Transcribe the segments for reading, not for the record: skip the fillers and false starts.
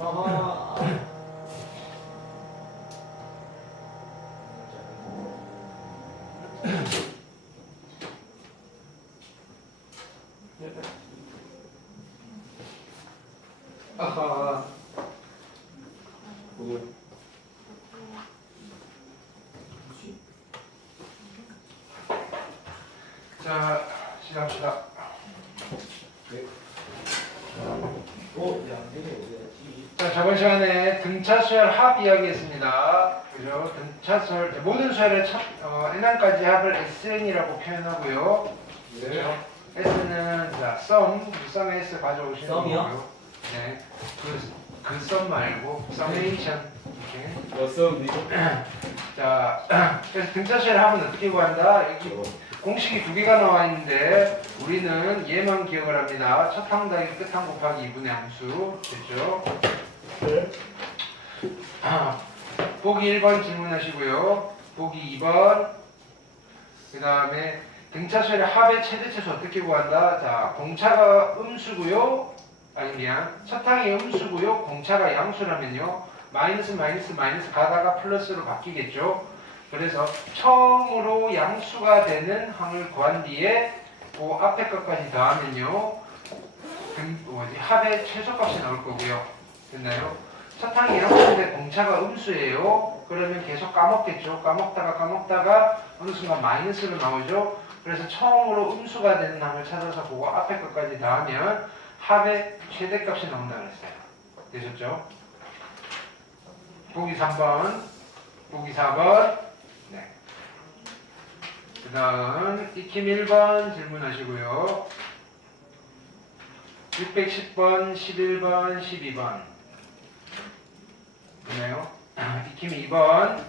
아하. 아하. 자, 시작합시다. 네. 야, 이게 어디야지? 자, 저번 시간에 등차수열 합 이야기했습니다. 그죠? 등차수열, 모든 수열의 n항까지 합을 SN이라고 표현하고요. 그죠? S는, 자, 썸의 S 가져오시는 썸이요? 거고요. 네. 그 썸 말고, summation. 이렇게. 썸 자, 그래서 등차수열 합은 어떻게 구한다? 여기 공식이 두 개가 나와 있는데 우리는 얘만 기억을 합니다. 첫 항 더하기 끝 항 곱하기 2분의 함수 됐죠? 네. 보기 1번 질문하시고요. 보기 2번 그 다음에 등차수열의 합의 최대치수 어떻게 구한다? 자, 공차가 음수고요. 아니 미안. 첫 항이 음수고요. 공차가 양수라면요. 마이너스 가다가 플러스로 바뀌겠죠. 그래서 처음으로 양수가 되는 항을 구한 뒤에 그 앞에 것까지 더하면요 합의 최소값이 나올 거고요. 됐나요? 첫 항이 양수인데 공차가 음수예요. 그러면 계속 까먹겠죠. 까먹다가 어느 순간 마이너스로 나오죠. 그래서 처음으로 음수가 되는 항을 찾아서 그거 앞에 것까지 더하면 합의 최대값이 나온다고 했어요. 되셨죠? 보기 3번, 보기 4번. 네. 그 다음 익힘 1번 질문하시고요. 610번, 11번, 12번 되나요? 익힘 2번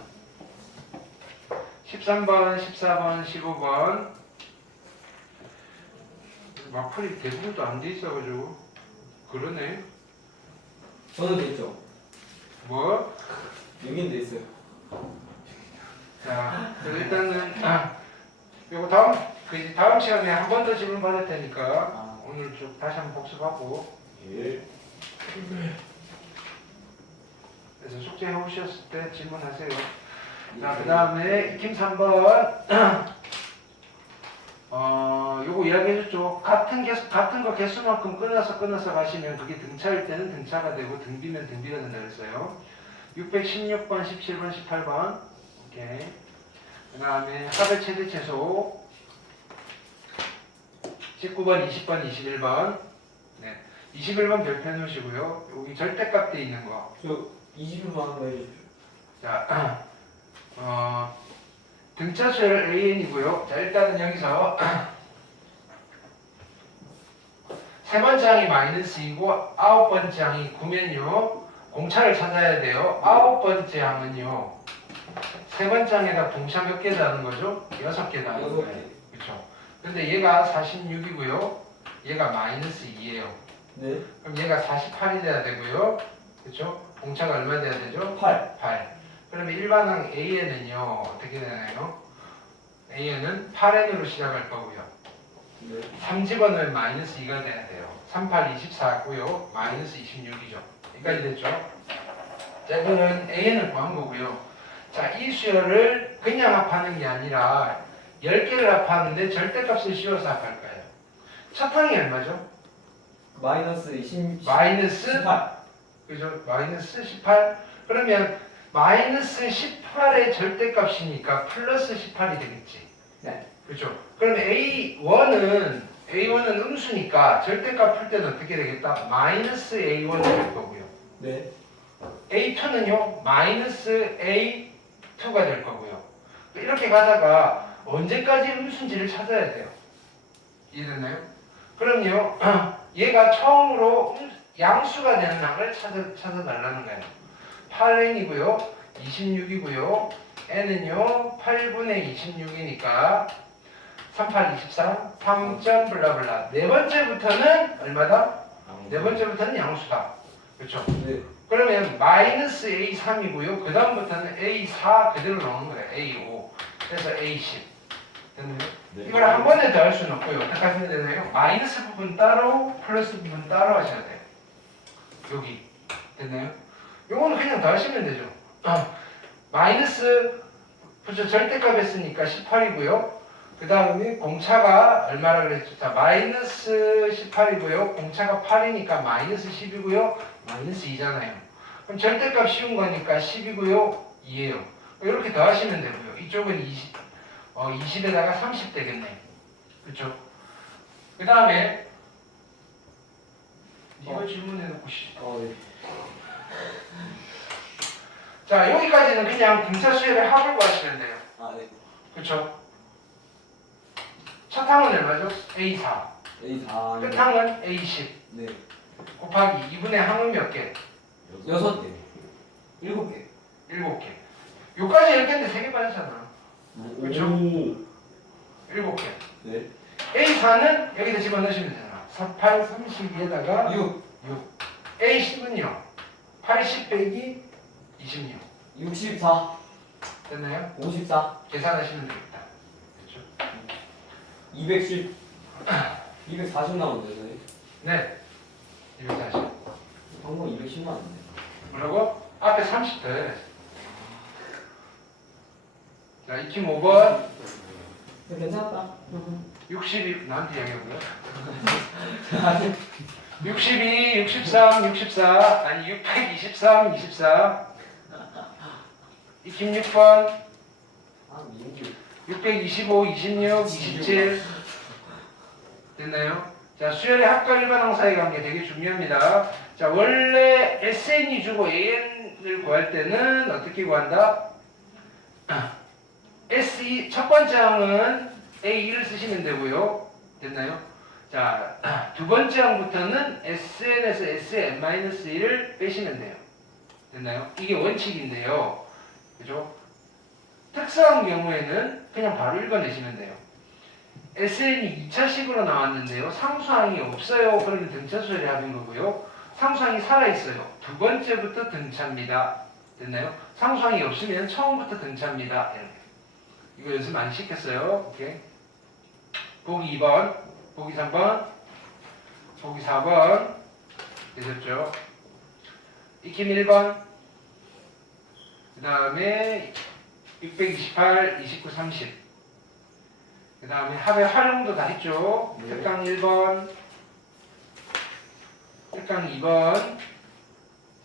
13번, 14번, 15번 막풀이 대부분도 안 돼 있어가지고 그러네. 저는 됐죠. 뭐? 여긴 돼 있어요. 자, 일단은 요거 다음 시간에 한 번 더 질문 받을 테니까 오늘 쭉 다시 한번 복습하고. 예. 그래서 숙제해 오셨을 때 질문하세요. 자, 그 다음에 익힘 3번 요거 이야기해줬죠. 같은 거 개수만큼 끊어서 가시면 그게 등차일 때는 등차가 되고 등비면 등비가 된다 그랬어요. 616번, 17번, 18번 오케이. 그 다음에 합의 최대 최소 19번, 20번, 21번 네. 21번 별표 해놓으시고요. 여기 절대값 돼 있는 거. 저 20분만 한번 해주십시오. 자, 등차수열 AN이고요. 자, 일단은 여기서 세 번째 항이 마이너스이고 아홉 번째 항이 9면요. 공차를 찾아야 돼요. 아홉 번째 항은요. 세 번째 항에다 공차 몇 개 다는 거죠? 6개 다는 거예요. 그렇죠. 근데 얘가 46이고요. 얘가 마이너스 2예요. 네. 그럼 얘가 48이 돼야 되고요. 그렇죠? 공차가 얼마 돼야 되죠? 8. 8. 그러면 일반항 AN은요. 어떻게 되나요? AN은 8n으로 시작할 거고요. 네. 3집어넣으면 마이너스 2가 돼야 돼요. 38, 24고요. 마이너스 26이죠. 여기까지 됐죠? 자, 이거는 AN을 구한 거고요. 자, 이 수열을 그냥 합하는 게 아니라 10개를 합하는데 절대값을 씌워서 합할 거예요. 첫 항이 얼마죠? 마이너스 20. 마이너스 18. 그죠? 마이너스 18. 그러면 마이너스 18의 절대값이니까 플러스 18이 되겠지. 네. 그렇죠? 그러면 A1은 음수니까 절대값 풀 때는 어떻게 되겠다? 마이너스 A1이 될 거고요. 네. A2는요 마이너스 A2가 될 거고요. 이렇게 가다가 언제까지 음수인지를 찾아야 돼요. 이해됐나요? 그럼요 얘가 처음으로 양수가 되는 항을 찾아달라는 거예요. 8n이고요 26이고요 n은요 8분의 26이니까 38, 24, 3점 블라블라. 네 번째부터는 얼마다? 네 번째부터는 양수다. 그렇죠? 네. 그러면 마이너스 A3이고요. 그 다음부터는 A4 그대로 나오는 거예요. A5. 그래서 A10. 됐나요? 네. 이걸 한 번에 더 할 수는 없고요. 어떻게 하시면 되나요? 마이너스 부분 따로, 플러스 부분 따로 하셔야 돼요. 여기. 됐나요? 요거는 그냥 더하시면 되죠. 마이너스 그죠? 절대값 했으니까 18이고요. 그 다음에 공차가 얼마라 그랬죠? 자, 마이너스 18이고요. 공차가 8이니까 마이너스 10이고요. 마이너스 2잖아요. 그럼 절대값 씌운 거니까 10이고요. 2예요. 이렇게 더하시면 되고요. 이쪽은 20에다가 30 되겠네. 그쵸? 그 다음에 이거 질문해 놓고 네. 자, 여기까지는 그냥 등차 수열의 합을 구하시면 돼요. 네. 그쵸? 첫 항은 얼마죠? A4. A4. 끝항은 A10. 네. 곱하기 2분의 항은 몇 개? 6개. 7개. 7개. 요까지 10개인데 3개 빠졌잖아. 그쵸? 오. 7개. 네. A4는 여기다 집어넣으시면 되잖아. 48, 32에다가 6. 6. A10은요. 80 빼기 26. 64. 됐나요? 54. 계산하시면 되겠다. 그쵸? 210. 240 나오는데 저희. 네. 240. 방금 210 나왔는데. 뭐라고? 앞에 30 더해. 자, 익힘 5번. 괜찮다. 62, 나한테 이야기하고요. 62, 63, 64, 아니 623, 24. 익힘 6번. 민규. 625, 26, 27. 됐나요? 자, 수열의 합과 일반항 사이 관계 되게 중요합니다. 자, 원래 SN이 주고 AN을 구할 때는 어떻게 구한다? SE 첫 번째 항은 A2를 쓰시면 되고요. 됐나요? 자, 두 번째 항부터는 SN에서 SN-1을 빼시면 돼요. 됐나요? 이게 원칙인데요. 그죠? 특수한 경우에는 그냥 바로 읽어내시면 돼요. SN이 2차식으로 나왔는데요. 상수항이 없어요. 그러면 등차 수열의 합인 거고요. 상수항이 살아있어요. 두 번째부터 등차입니다. 됐나요? 상수항이 없으면 처음부터 등차입니다. 이렇게. 이거 연습 많이 시켰어요. 오케이. 보기 2번, 보기 3번, 보기 4번. 되셨죠? 익힘 1번. 그 다음에 628, 29, 30. 그 다음에 합의 활용도 다 했죠. 네. 특강 1번, 특강 2번,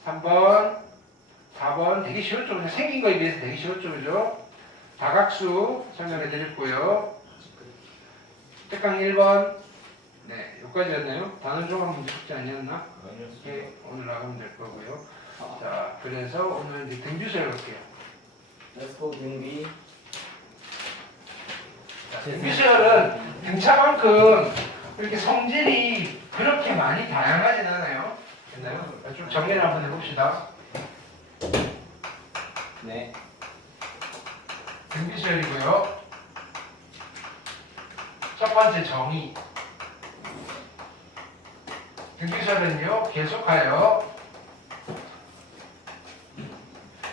3번, 4번. 되게 쉬웠죠. 그냥 생긴 거에 비해서 되게 쉬웠죠. 그죠? 다각수 설명해 드렸고요. 특강 1번. 네, 여기까지였나요? 단원 종합 문제 숙제 아니었나? 이렇게 오늘 나가면 될 거고요. 자, 그래서 오늘 이제 등주수를 볼게요. Let's go 등비. 등비수열은 등차만큼 이렇게 성질이 그렇게 많이 다양하진 않아요. 됐나요? 좀 정리를 한번 해봅시다. 네. 등비수열이고요. 첫 번째 정의. 등비수열은요, 계속하여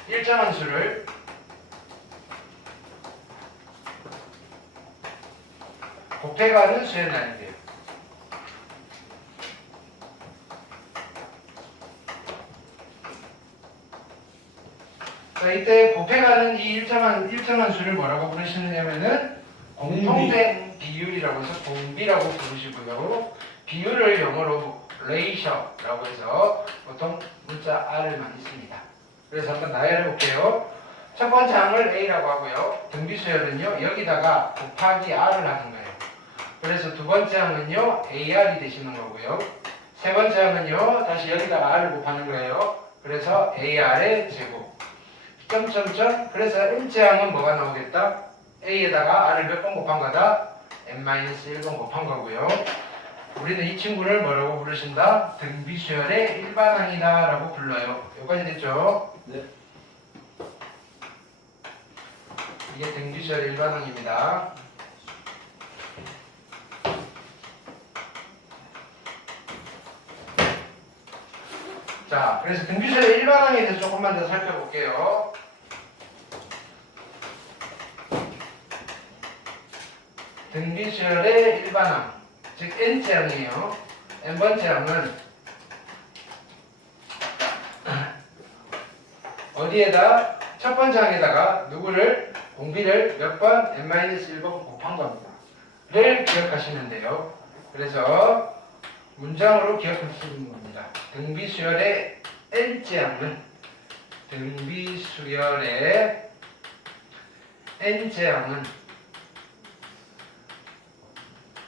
일정한 수를 곱해가는 수의 난이에요. 자, 이때 곱해가는 이 일정한 수를 뭐라고 부르시냐면은 공통된 비율이라고 해서 공비라고 부르시고요. 비율을 영어로 레이셔라고 해서 보통 문자 R을 많이 씁니다. 그래서 한번 나열해 볼게요. 첫 번째 항을 A라고 하고요. 등비수열은요, 여기다가 곱하기 R을 하는 거예요. 그래서 두 번째 항은요, AR이 되시는 거고요. 세 번째 항은요, 다시 여기다가 R을 곱하는 거예요. 그래서 AR의 제곱. 점점점. 그래서 M째 항은 뭐가 나오겠다? A에다가 R을 몇 번 곱한 거다? n-1번 곱한 거고요. 우리는 이 친구를 뭐라고 부르신다? 등비수열의 일반항이다 라고 불러요. 여기까지 됐죠? 네. 이게 등비수열의 일반항입니다. 자, 그래서 등비수열의 일반항에 대해서 조금만 더 살펴볼게요. 등비수열의 일반항, 즉 n째 항이에요. n번째 항은 어디에다? 첫 번째 항에다가 누구를? 공비를 몇 번? n-1번 곱한 겁니다. 를 기억하시면 돼요. 그래서 문장으로 기억하시는 겁니다. 등비수열의 n째 항은 등비수열의 n째 항은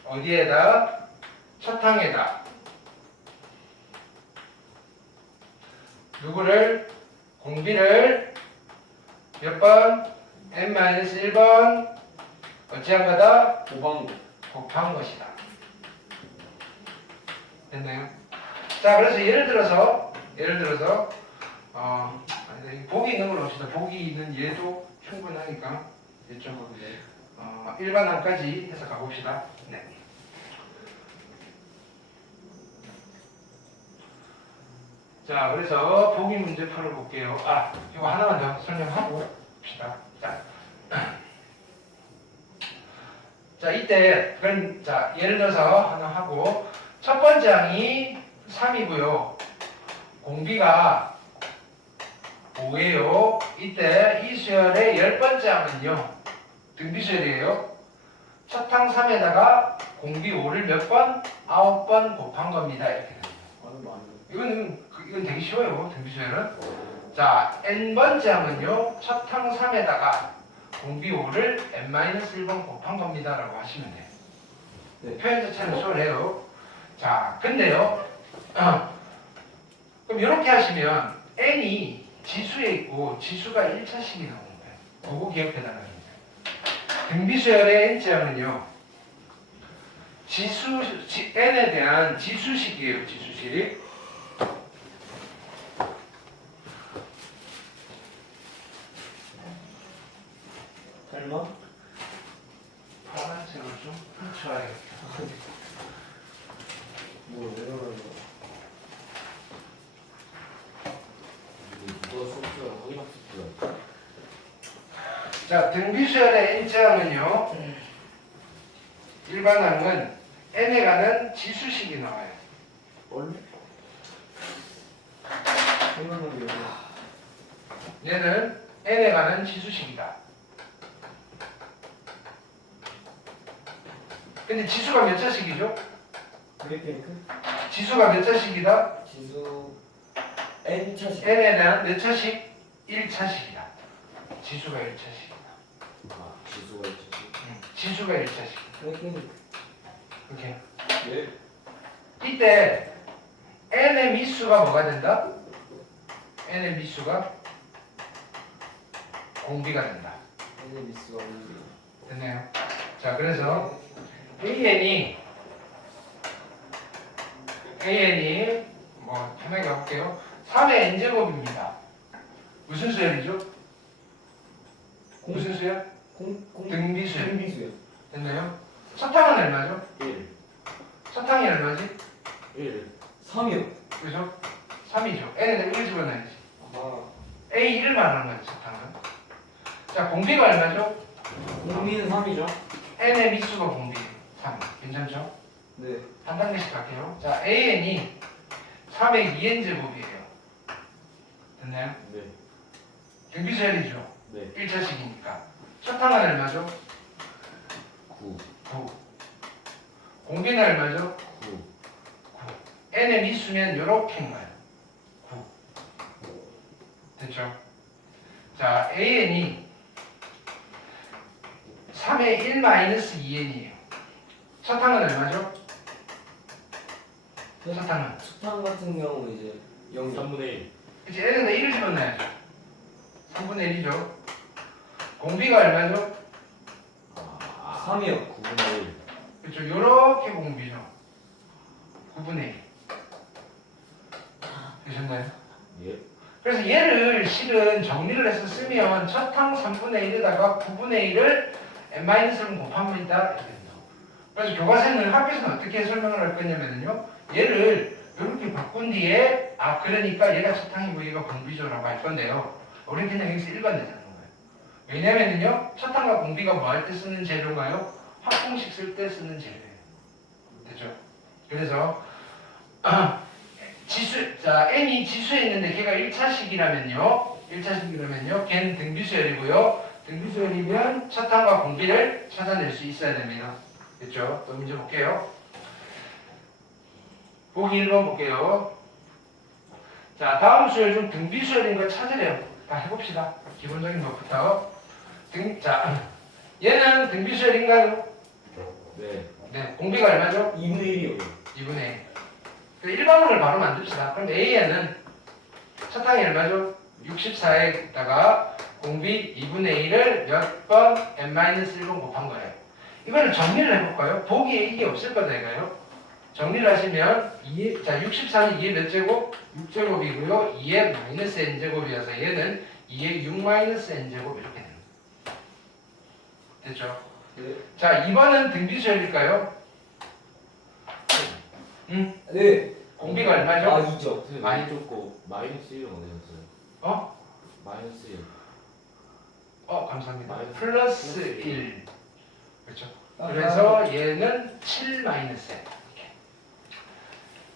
어디에다? 첫 항에다 누구를? 공비를 몇 번? n-1번 어찌한 거다? 고방고. 곱한 것이다. 됐나요? 자, 그래서 예를 들어서 아니, 보기 있는 걸로 합시다. 보기 있는 얘도 충분하니까 됐죠? 네. 일반항까지 해서 가봅시다. 네. 자, 그래서 보기 문제 풀어볼게요. 이거 하나만 더 설명하고 봅시다. 자, 이때, 자, 예를 들어서 하나 하고, 첫 번째 항이 3이고요. 공비가 5예요. 이때 이 수열의 10번째 항은요. 등비수열이에요. 첫 항 3에다가 공비 5를 몇 번? 9번 곱한 겁니다. 이렇게 됩니다. 이건 되게 쉬워요. 등비수열은. 자, n번째 항은요. 첫 항 3에다가 공비 5를 n-1번 곱한 겁니다. 라고 하시면 돼요. 네. 표현 자체는 수월해요. 자, 근데요. 그럼 이렇게 하시면 n이 지수에 있고 지수가 1차식이 나오는 거예요. 그거 기억해달라는 거예요. 등비수열의 n째 항은요. n에 대한 지수식이에요. 지수식. 설마? 파란색을 좀 펼쳐야겠다. 뭐 왜 그러는 거야? 누가 소프트웨어 확인할 수 있어요? 자, 등비수열의 n째 항은요. 일반 항은 n에 가는 지수식이 나와요. 원래? 생각나는 게 얘는 n에 가는 지수식이다. 근데 지수가 몇 차식이죠? 그래픽 지수가 몇 차식이다? 지수 n차식. n에 대한 몇 차식? 1차식이다. 지수가 1차식이다. 지수가 있지. 지수가 1차식. 그래픽. 이렇게. 예. 이때 n의 미수가 뭐가 된다? n의 미수가 공비가 된다. n의 미수가 없는 됐나요? 자, 그래서 an이 뭐 편하게 가볼게요. 3의 n제곱입니다. 무슨 수열이죠? 무슨 수열? 등비수열. 등비수열. 됐나요? 첫 항은 얼마죠? 1. 첫 항이 얼마지? 1. 3이요. 그죠? 3이죠. n에다 1 집어넣어야지. 아. A1을 말하는 거죠, 첫 항은. 자, 공비가 얼마죠? 공비는 3이죠. n의 미수가 공비 3. 괜찮죠? 네. 한 단계씩 갈게요. 자, an이 3의 2n 제곱이에요. 됐나요? 네. 등비수열이죠. 네. 1차식이니까. 첫 항은 얼마죠? 9. 9. 공비는 얼마죠? 9. n의 미수면 요렇게인 거예요. 9. 됐죠? 자, an이 3의 1-2n이에요. 첫 항은 얼마죠? 첫 항은? 수탕 같은 경우 이제 0. 3분의 1. 그치, n에다 1을 집어넣어야죠. 3분의 1이죠. 공비가 얼마죠? 3이요. 9분의 1. 그렇죠. 요렇게 공비죠. 9분의 1. 되셨나요? 예. 그래서 얘를 실은 정리를 해서 쓰면 첫 항 3분의 1에다가 9분의 1을 n-1을 곱합니다. 이렇게 된다. 그래서 교과서는 학교에서는 어떻게 설명을 할 거냐면요. 얘를 이렇게 바꾼 뒤에 그러니까 얘가 첫 항이고 얘가 공비죠라고 할 건데요. 우리는 그냥 여기서 일반되자는 거예요. 왜냐면은요. 첫 항과 공비가 뭐 할 때 쓰는 재료인가요? 합공식 쓸 때 쓰는 재료예요. 됐죠? 그래서 자, n이 지수에 있는데 걔가 1차식이라면요. 1차식 그러면요. 걔는 등비수열이고요. 등비수열이면 차탕과 공비를 찾아낼 수 있어야 됩니다. 됐죠? 또 문제 볼게요. 보기 1번 볼게요. 자, 다음 수열 중 등비수열인 거 찾으래요. 다 해봅시다. 기본적인 것부터. 자, 얘는 등비수열인가요? 네. 네. 공비가 얼마죠? 2분의 1이요. 2분의 1. 일반문을 바로 만듭시다. 그럼 A에는 차탕이 얼마죠? 64에다가 공비 2분의 1을 몇 번? n-1번 곱한 거예요. 이거를 정리를 해볼까요? 보기에 이게 없을 거다 이거예요. 정리를 하시면 2, 자 64는 2의 몇 제곱? 6제곱이고요. 2의 마이너스 n제곱이어서 얘는 2의 6 마이너스 n제곱 이렇게 됩니다. 됐죠? 네. 자 2번은 등비수열일까요? 네. 공비가 얼마죠? 아 2죠. 많이 줬고 마이너스 1은 어디 갔어요? 어? 마이너스 1. 감사합니다. 마이너스 플러스 플러스 1. 그렇죠. 그래서 얘는 7 마이너스 n. 이렇게.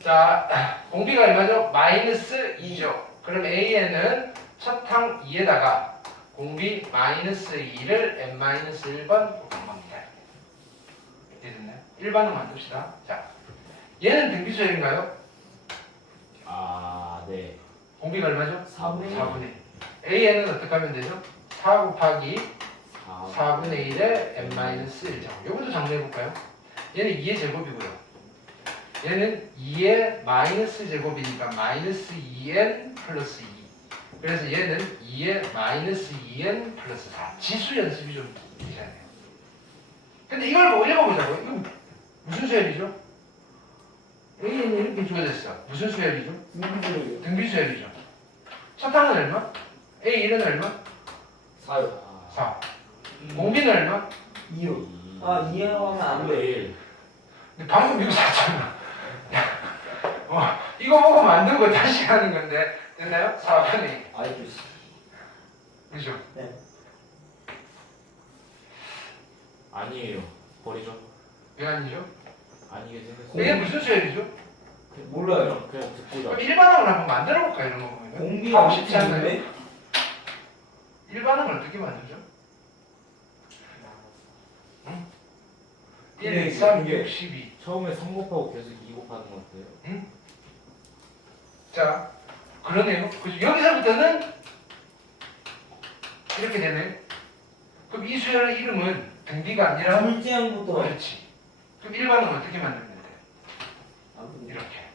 자, 공비가 얼마죠? 마이너스 2죠. 그럼 A에는 차탕 2에다가 공비 마이너스 2를 n-1번 곱한 겁니다. 이해됐나요? 1반응 만듭시다. 자, 얘는 등비수열인가요? 아 네. 공비가 얼마죠? 4분의 1. 4분의 1. A에는 어떻게 하면 되죠? 4 곱하기 4분의 1에 n-1제곱. 요것도 정리해볼까요? 얘는 2의 제곱이고요. 얘는 2의 마이너스 제곱이니까 마이너스 2n 플러스 2. 그래서 얘는 2의 마이너스 2n 플러스 4. 지수 연습이 좀 되셔야 돼요. 근데 이걸 보고 읽어보자고요. 이거 무슨 수열이죠? A는 이렇게 주어졌어. 무슨 수열이죠? 등비수열이죠. 차탕은 얼마? A1은 얼마? 4요. 4. 공비는 얼마? 2요. 아, 이해하면 안 돼. 1. 근데 방금 이거 샀잖아. 이거 보고 만들고 다시 하는 건데 됐나요? 4분의 아이고 씨. 그죠? 네. 아니에요. 버리죠. 왜 아니죠? 아니게 생겼어요. 이게 무슨 수열이죠? 몰라요. 그냥 듣고 그럼 자. 일반항을 한번 만들어 볼까요? 이런 거 보면 공비가 하고 싶지 않나요? 있는데? 일반항을 어떻게 만들죠? 1, 네, 2, 3, 이게 6, 12. 처음에 3 곱하고 계속 2 곱하는 것 같아요. 자, 그러네요. 그죠? 여기서부터는 이렇게 되네요. 그럼 이 수열의 이름은 등비가 아니라 물지향부터. 그렇지. 그럼 일반은 어떻게 만들면 돼요? 이렇게.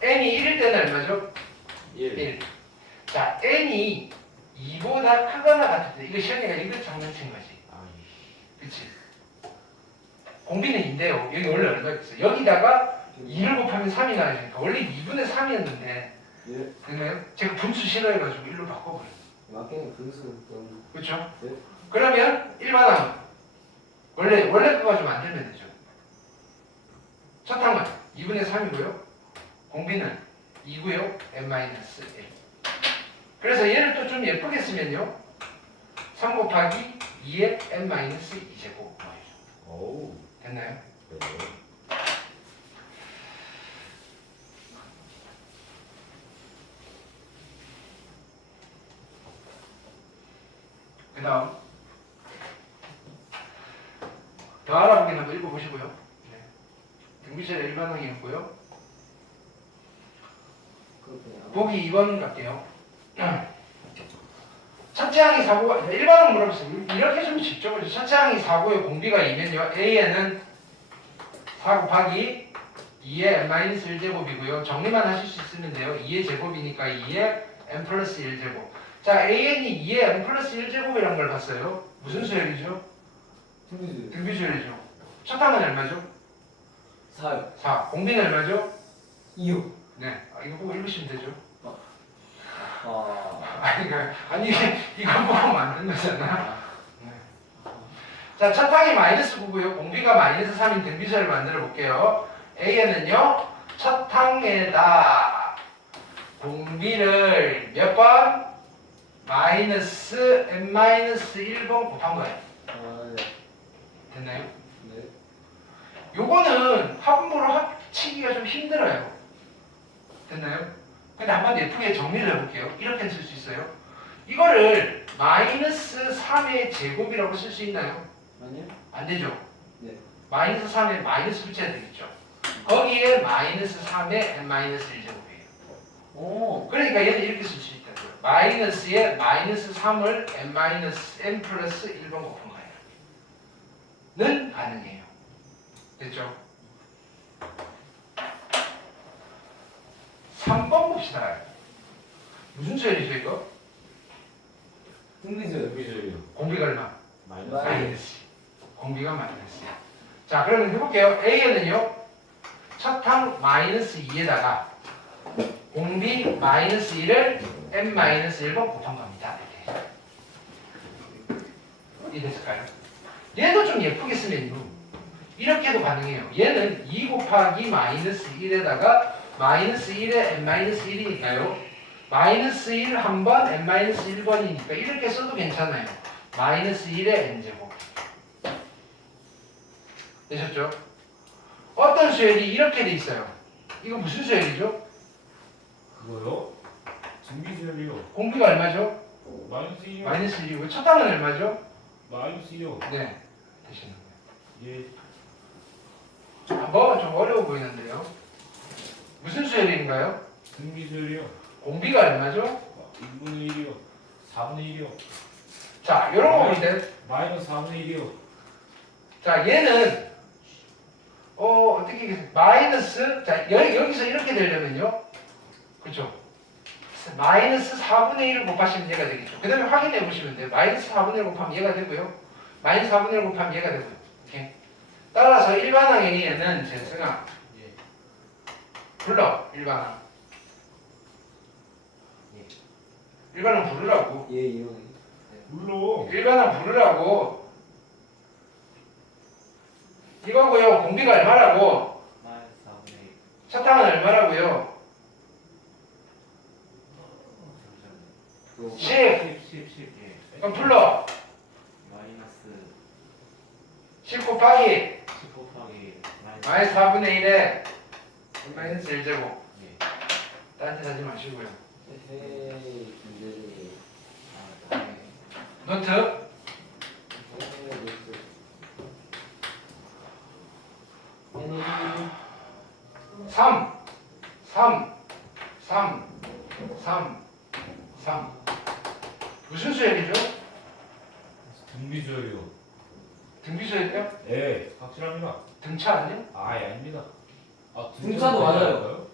n이 1일 때는 얼마죠? 1. 1. 자, n이 2보다 크거나 같을 때 이거 시연이가 이걸 장난친 거지. 그치? 공비는 2인데요. 여기 원래 얼마 있어요? 여기다가 2를 곱하면 3이 나오니까 원래 2분의 3이었는데 예. 됐나요? 제가 분수 싫어해가지고 1로 바꿔버려요. 맞게는 분수 좀. 그렇죠? 네. 그러면 일반항 원래 그거 가지고 만들면 되죠. 첫항은 2분의 3이고요. 공비는 2고요. n-1. 그래서 얘를 또 좀 예쁘게 쓰면요. 3 곱하기 2의 n-2제곱 오우. 됐나요? 네. 그 다음 더 알아보긴 한번 읽어보시고요. 네. 등비실의 일반항이었고요. 그렇군요. 보기 2번 갈게요. 첫째 항이 4고가 일반항 물어보세요. 이렇게 좀 쉽죠. 그죠? 첫째 항이 4고의 공비가 2면요. A에는 4 곱하기 2의 n-1제곱이고요. 정리만 하실 수 있으면 돼요. 2의 제곱이니까 2의 n 플러스 1제곱. 자, AN이 2의 n 플러스 1제곱이라는 걸 봤어요. 무슨 수열이죠? 등비수. 등비수열이죠. 첫 항은 얼마죠? 4요. 4. 공비는 얼마죠? 2요. 네. 이거 보고 읽으시면 되죠. 아니 이거 보고 만든 거잖아. 네. 자, 첫 항이 마이너스 9고요. 공비가 마이너스 3인 등비수열을 만들어 볼게요. A에는요. 첫 항에다 공비를 몇 번? 마이너스 n-1번 곱한 거예요. 아, 네. 됐나요? 네. 요거는 합분모로 합치기가 좀 힘들어요. 됐나요? 근데 한번 예쁘게 정리를 해볼게요. 이렇게 쓸 수 있어요. 이거를 마이너스 3의 제곱이라고 쓸 수 있나요? 아니요? 안 되죠? 네. 마이너스 3에 마이너스 붙여야 되겠죠? 거기에 마이너스 3의 n-1제곱이에요. 오. 그러니까 얘는 이렇게 쓸 수 있다고요. 마이너스에 마이너스 3을 n 플러스 1번 곱한 거예요. 는 가능해요. 됐죠? 3번 봅시다. 무슨 수열이죠 이거? 등비수. 등비수열이요. 공비가 얼마? 마이너스. 마이너스. 공비가 마이너스야. 자 그러면 해볼게요. A에는요. 첫 항 마이너스 2에다가 공비 마이너스 1을 n-1번 곱한 겁니다. 이렇게. 이해됐을까요? 얘도 좀 예쁘게 쓰면 이렇게 해도 가능해요. 얘는 2 곱하기 마이너스 1에다가 마이너스 1에 n-1이니까요. 마이너스 1 한 번, n-1번이니까 이렇게 써도 괜찮아요. 마이너스 1의 n제곱. 되셨죠? 어떤 수열이 이렇게 돼 있어요. 이거 무슨 수열이죠? 그거요? 등비수열이요. 공비가 얼마죠? 마이너스 2요. 마이너스 1이고 첫 항은 얼마죠? 마이너스 2요. 네. 되시는 예. 거예요. 뭐가 좀 어려워 보이는데요. 무슨 수열인가요? 등비수열이요. 공비가 얼마죠? 2분의 1이요. 4분의 1이요. 자, 요런 거 보이세요? 마이너스 4분의 1이요. 자, 얘는 어떻게 마이너스 자, 여기서 이렇게 되려면요. 그렇죠? 마이너스 4분의 1을 곱하시면 얘가 되겠죠. 그 다음에 확인해 보시면 돼요. 마이너스 4분의 1 곱하면 얘가 되고요. 마이너스 4분의 1 곱하면 얘가 되고요. 이렇게. 따라서 일반항 A에는 재승아 예. 불러. 일반항. 일반항 부르라고. 예, 이거. 물론. 일반항 부르라고. 이거고요. 공비가 얼마라고? 마이너스 4분의 1. 첫 항은 얼마라고요? 10. 10. 예. 그럼 불러. 마이너스 10 곱하기 10 곱하기 마이너스 4분의 1에 마이너스 1제곱. 예. 딴짓 하지 마시고요. 헤이, 문제지. 아, 다음에 노트. 헤이, 3 3 3 3 3 무슨 수열이죠? 등비수열이요. 등비수열이요? 예. 확실합니다. 등차 아니요? 아닙니다. 아, 등차도 맞아요.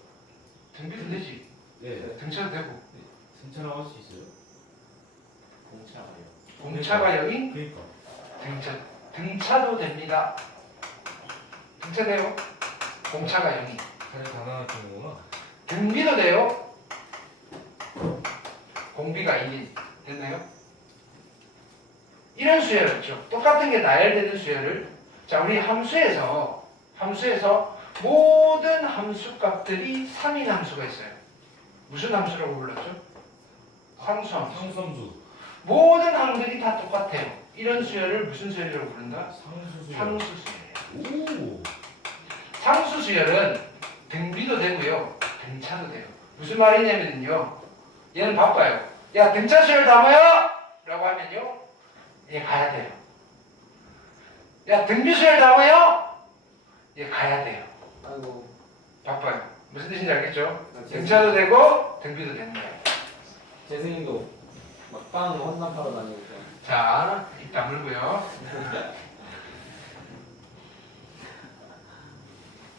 등비도 되지. 예. 등차도 되고. 등차 나올 수 있어요? 공차가요. 공차가 여기 그러니까. 등차도 됩니다. 등차 돼요? 공차가 0이. 차라리 가난한 친구구나. 등비도 돼요? 공비가 2인. 됐나요? 이런 수열을 있죠. 똑같은 게 나열되는 수열을 자 우리 함수에서 모든 함수값들이 3인 함수가 있어요. 무슨 함수라고 불렀죠? 상수함수. 상수함수. 모든 항들이 다 똑같아요. 이런 수열을 무슨 수열이라고 부른다? 상수수열. 상수수열이에요. 오. 상수수열은 등비도 되고요. 등차도 돼요. 무슨 말이냐면요. 얘는 바빠요. 야 등차 수열 담아요! 라고 하면요. 얘 가야 돼요. 야 등비 수열 담아요! 얘 가야 돼요. 아이고. 바빠요. 무슨 뜻인지 알겠죠? 등차도 되고 등비도 되는 거예요. 재승님도 막 빵 혼납하러 다니고. 자, 입 다물고요.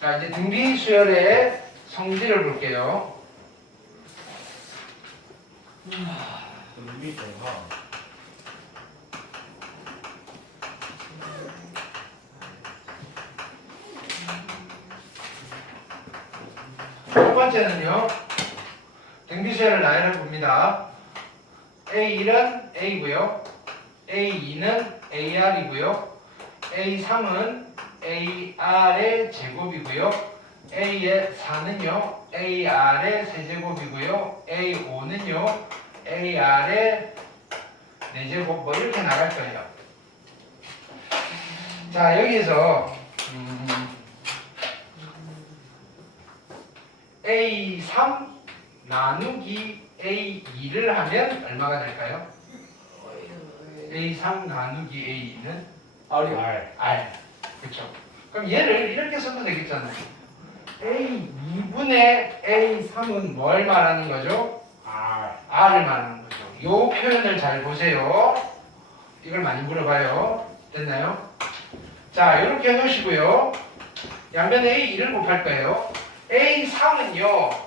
자, 이제 등비 수열의 성질을 볼게요. 등비 정하. 첫 번째는요. 등비 수열을 나열해 봅니다. A1은 A고요. A2는 AR이고요. A3은 AR의 제곱이고요. A4는요. AR의 세제곱이고요. A5는요. AR의 4제곱 뭐 이렇게 나갈 거예요. 자 여기서 A3 나누기 A2를 하면 얼마가 될까요? A3 나누기 A2는 R이요. R. R. 그렇죠. 그럼 얘를 이렇게 써도 되겠잖아요. A2분의 A3은 뭘 말하는 거죠? R. R을 말하는 거죠. 요 표현을 잘 보세요. 이걸 많이 물어봐요. 됐나요? 자, 이렇게 해놓으시고요. 양변에 A2를 곱할 거예요. A3은요.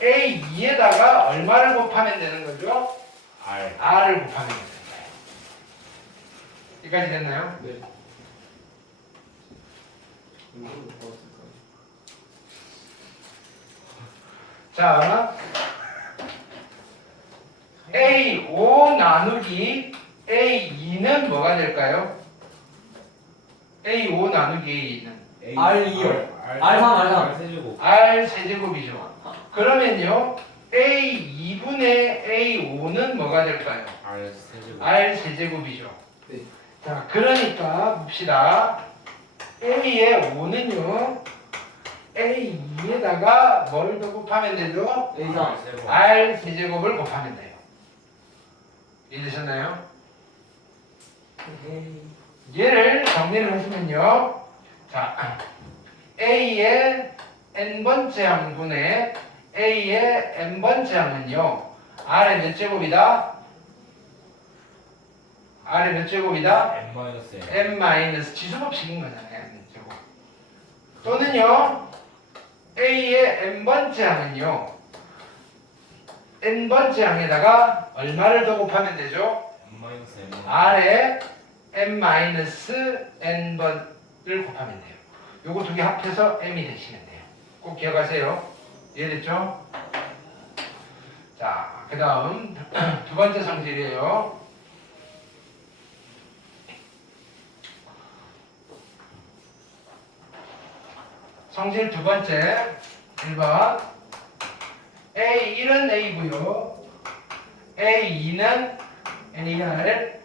A2에다가 얼마를 곱하면 되는 거죠? R. R을 곱하면 되는 거예요. 여기까지 됐나요? 네. 이거 뭐 쓸까요? 자, A5 나누기 A2는 뭐가 될까요? A5 나누기 A는 R2요. R. R3, R3. R 세제곱. R 세제곱이죠. 그러면요 A2분의 A5는 뭐가 될까요? R 세제곱. R 세제곱이죠. 네. 자, 그러니까 봅시다. A의 5는요 A2에다가 뭘 더 곱하면 되죠? A3. 세제곱. R 세제곱을 곱하면 돼요. 이해되셨나요? 에이. 얘를 정리를 하시면요. 자, A의 n번째 항분의 A의 n번째 항은요. R의 몇 제곱이다? R의 몇 제곱이다? M 마이너스 M. n 마이너스 지수법식인 거잖아요. n 제곱. 또는요. A의 n번째 항은요. n번째 항에다가 얼마를 더 곱하면 되죠? M 마이너스 M. R에 n-n번을 곱하면 돼요. 요거 두 개 합해서 m이 되시면 돼요. 꼭 기억하세요. 이해됐죠? 자, 그 다음 두 번째 성질이에요. 성질 두 번째 1번 A1은 A고요. A2는 NER,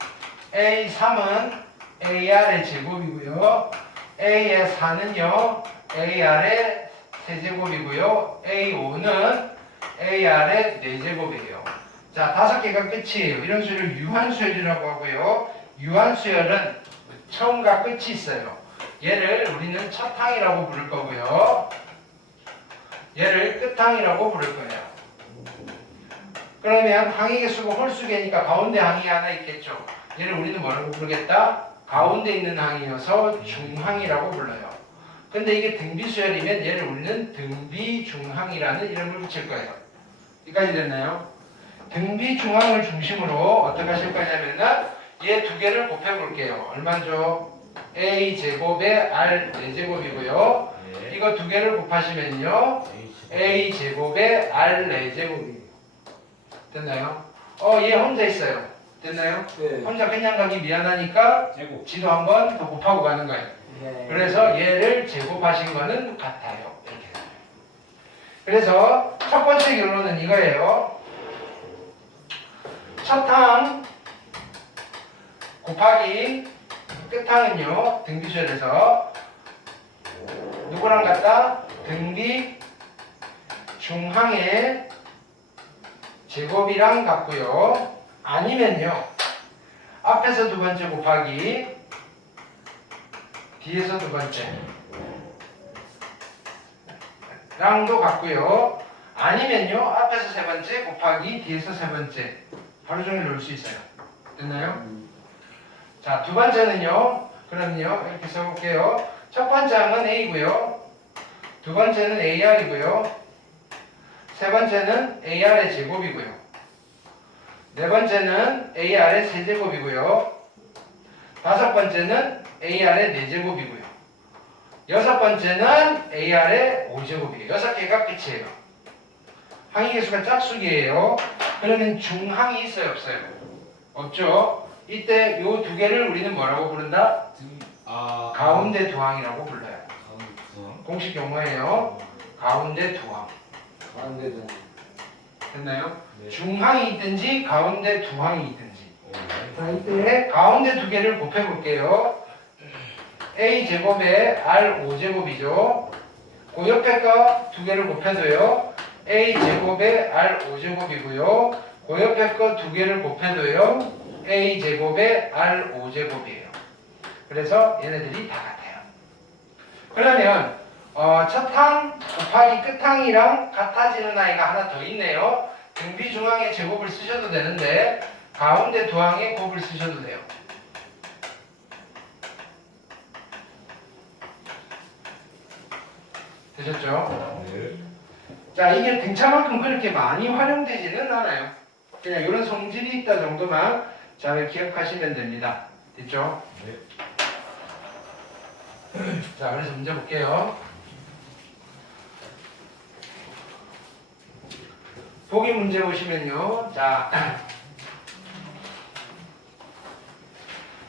A3은 AR의 제곱이고요. A의 4는요, AR의 세제곱이고요. A5는 AR의 4제곱이에요. 자, 5개가 끝이에요. 이런 수열을 유한수열이라고 하고요. 유한수열은 처음과 끝이 있어요. 얘를 우리는 첫 항이라고 부를 거고요. 얘를 끝항이라고 부를 거예요. 그러면 항의 개수가 홀수개니까 가운데 항이 하나 있겠죠. 얘를 우리는 뭐라고 부르겠다? 가운데 있는 항이어서 중항이라고 불러요. 근데 이게 등비수열이면 얘를 우리는 등비중항이라는 이름을 붙일 거예요. 여기까지 됐나요? 등비중항을 중심으로 어떻게 하실 거냐면은 얘 두 개를 곱해 볼게요. 얼마죠? A 제곱에 R 4제곱이고요. 예. 이거 두 개를 곱하시면요. A 제곱에 R 4제곱이에요. 됐나요? 얘 혼자 있어요. 됐나요? 네. 혼자 그냥 가기 미안하니까 제곱. 지도 한 번 더 곱하고 가는 거예요. 네. 그래서 얘를 제곱하신 거는 같아요. 이렇게. 그래서 첫 번째 결론은 이거예요. 첫 항 곱하기 끝항은요. 등비수열에서 누구랑 같다? 등비 중항의 제곱이랑 같고요. 아니면요. 앞에서 두 번째 곱하기 뒤에서 두 번째 랑도 같고요. 아니면요. 앞에서 세 번째 곱하기 뒤에서 세 번째 하루 종일 넣을 수 있어요. 됐나요? 자, 두 번째는요. 그럼요. 이렇게 써볼게요. 첫 번째 항은 A고요. 두 번째는 AR이고요. 세 번째는 AR의 제곱이고요. 네 번째는 AR의 세제곱이고요. 다섯 번째는 AR의 4제곱이고요. 여섯 번째는 AR의 5제곱이에요. 6개가 끝이에요. 항의 개수가 짝수기예요. 그러면 중항이 있어요, 없어요? 없죠? 이때 요 두 개를 우리는 뭐라고 부른다? 가운데 두항이라고 불러요. 가운데 두항. 공식 용어예요. 가운데 두항. 가운데는 됐나요? 네. 중항이 있든지 가운데 두항이 있든지. 오, 네. 자, 이때 가운데 두 개를 곱해 볼게요. A 제곱에 R 5제곱이죠. 그 옆에 거 두 개를 곱해도요. a 제곱에 r 5제곱이고요. 그 옆에 거 두 개를 곱해도요. a 제곱에 r 5제곱이에요. 그래서 얘네들이 다 같아요. 그러면 첫항 곱하기 끝항이랑 같아지는 아이가 하나 더 있네요. 등비 중앙에 제곱을 쓰셔도 되는데 가운데 두 항에 곱을 쓰셔도 돼요. 되셨죠? 네. 자, 이게 등차만큼 그렇게 많이 활용되지는 않아요. 그냥 이런 성질이 있다 정도만 잘 기억하시면 됩니다. 됐죠? 네. 자, 그래서 문제 볼게요. 보기 문제 보시면요. 자,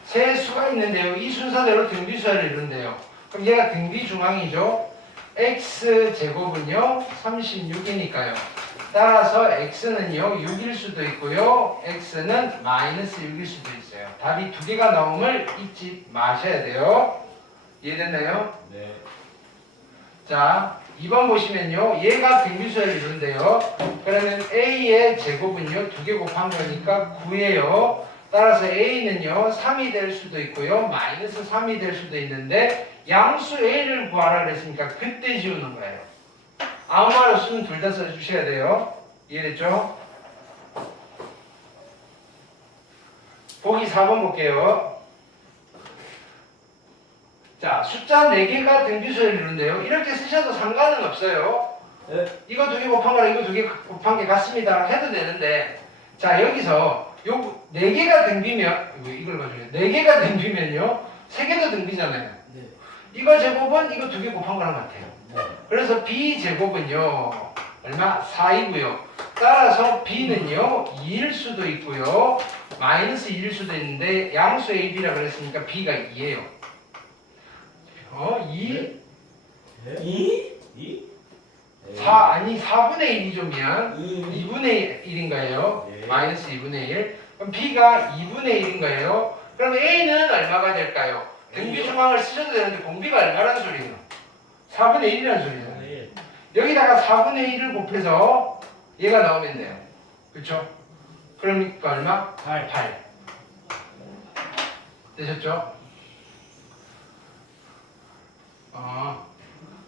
세 수가 있는데요. 이 순서대로 등비수열을 이룬대요. 그럼 얘가 등비 중앙이죠. x제곱은요 36이니까요. 따라서 x는요 6일 수도 있고요. x는 마이너스 6일 수도 있어요. 답이 두 개가 나옴을 잊지 마셔야 돼요. 이해됐나요? 네. 자, 2번 보시면요. 얘가 등비수열을 이룬대요. 그러면 a의 제곱은요 두 개 곱한 거니까 9예요. 따라서 a는요 3이 될 수도 있고요. 마이너스 3이 될 수도 있는데 양수 a를 구하라 그랬으니까 그때 지우는 거예요. 아무 말 없으면 둘 다 써주셔야 돼요. 이해됐죠? 보기 4번 볼게요. 자, 숫자 4개가 등비수열을 이루는데요. 이렇게 쓰셔도 상관은 없어요. 네. 이거 두 개 곱한 거랑 이거 두 개 곱한 게 같습니다. 해도 되는데, 자, 여기서 요 4개가 등비면, 이걸 가지고 4개가 등비면요. 3개도 등비잖아요. 네. 이거 제곱은 이거 두 개 곱한 거랑 같아요. 네. 그래서 b 제곱은요. 얼마? 4이고요. 따라서 b는요. 2일 수도 있고요. 마이너스 2일 수도 있는데 양수 ab라 그랬으니까 b가 2예요. 2? 네. 2? 2? 4 아니 4분의 1이죠 미안. 2. 2분의 1인가요? 네. 마이너스 2분의 1. 그럼 b가 2분의 1인가요? 그럼 a는 얼마가 될까요? 등비 중앙을 쓰셔도 되는데 공비가 얼마라는 소리예요? 4분의 1이라는 소리잖아요. 네. 여기다가 4분의 1을 곱해서 얘가 나오면 돼요. 그쵸? 그러니까 얼마? 8. 되셨죠?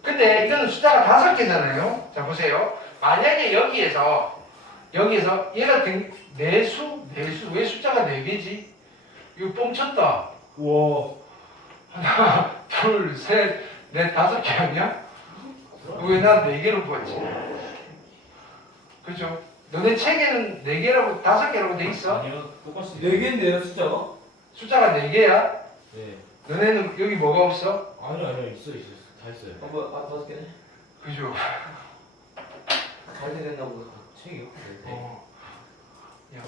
근데 이거는 숫자가 5개잖아요. 자, 보세요. 만약에 여기에서 얘가 내수? 왜 숫자가 4개지? 이거 뻥쳤다. 우와. 하나, 둘, 셋, 넷, 5개 아니야? 왜 난 4개로 보았지? 그죠? 너네 책에는 4개라고 5개라고 돼 있어? 아니요. 똑같이. 4개인데요, 숫자가? 숫자가 4개야? 네. 너네는 여기 뭐가 없어? 아니요. 있어. 다 있어요. 뭐, 5개네? 그죠? 잘게 됐나 보다. 책이요? 네. 야,